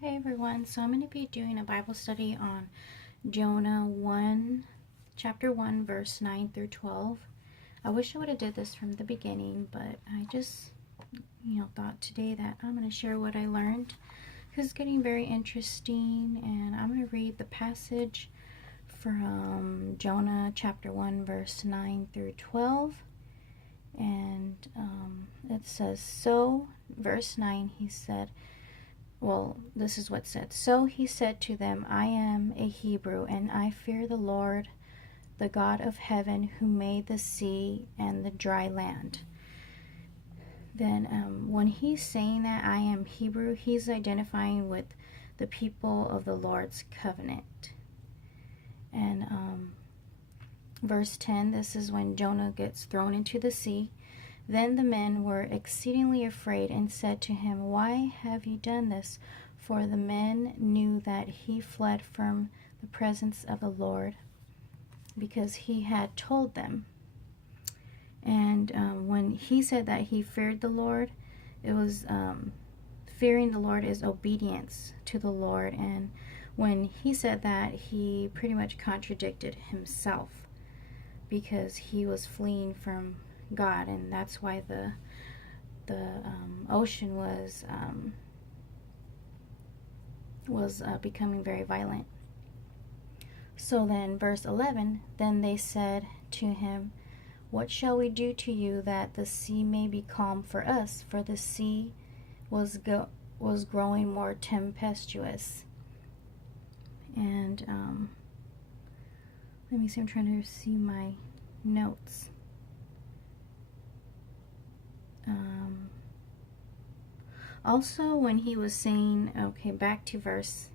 Hey everyone, so I'm going to be doing a Bible study on Jonah 1, chapter 1, verse 9 through 12. I wish I would have did this from the beginning, but I just, thought today that I'm going to share what I learned because it's getting very interesting, and I'm going to read the passage from Jonah chapter 1, verse 9 through 12. And it says, so, verse 9, he said, this is what said. So he said to them, I am a Hebrew, and I fear the Lord, the God of heaven, who made the sea and the dry land. Then when he's saying that I am Hebrew, he's identifying with the people of the Lord's covenant. And verse 10, this is when Jonah gets thrown into the sea. Then the men were exceedingly afraid and said to him, why have you done this? For the men knew that he fled from the presence of the Lord, because he had told them. And when he said that he feared the Lord, it was fearing the Lord is obedience to the Lord. And when he said that, he pretty much contradicted himself, because he was fleeing from God, and that's why the ocean was becoming very violent. So then, verse 11, then they said to him, what shall we do to you that the sea may be calm for us? For the sea was growing more tempestuous. And let me see, I'm trying to see my notes. Also, when he was saying, okay, back to verse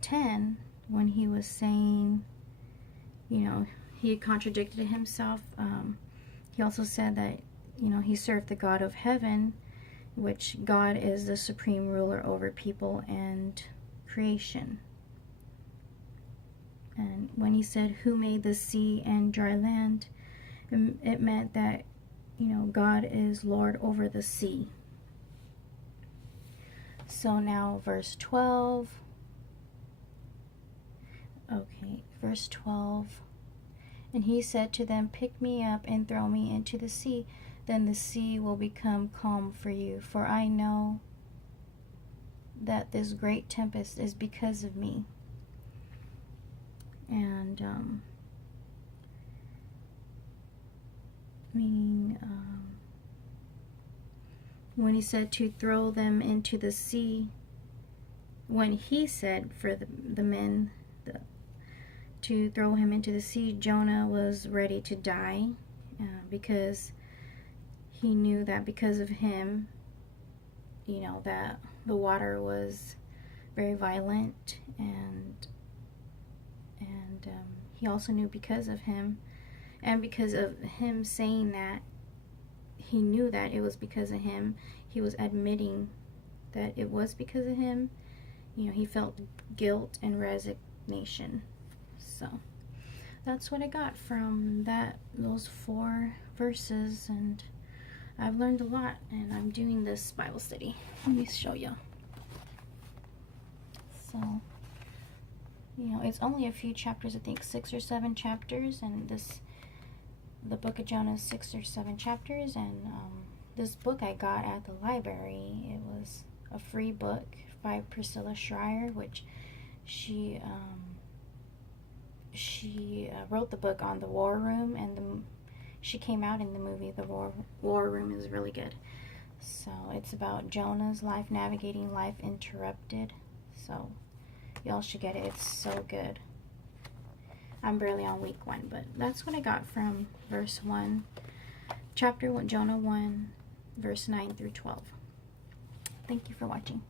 10, when he was saying, he contradicted himself, he also said that, he served the God of heaven, which God is the supreme ruler over people and creation. And when he said, who made the sea and dry land, it meant that, God is Lord over the sea. So now verse 12. Okay, verse 12. And he said to them, pick me up and throw me into the sea. Then the sea will become calm for you. For I know that this great tempest is because of me. And meaning when he said to throw them into the sea, when he said for the men to throw him into the sea, Jonah was ready to die, because he knew that because of him, that the water was very violent, and he also knew because of him, and because of him saying that he knew that it was because of him, he was admitting that it was because of him. He felt guilt and resignation. So that's what I got from those 4 verses, and I've learned a lot, and I'm doing this Bible study. Let me show you. So, it's only a few chapters, I think 6 or 7 chapters, and the book of Jonah is 6 or 7 chapters, and this book I got at the library. It was a free book by Priscilla Schreier, which she wrote the book on the War Room, and she came out in the movie. The War Room is really good. So it's about Jonah's life, navigating life interrupted. So y'all should get it. It's so good. I'm barely on week 1, but that's what I got from verse 1, chapter 1, Jonah 1, verse 9 through 12. Thank you for watching.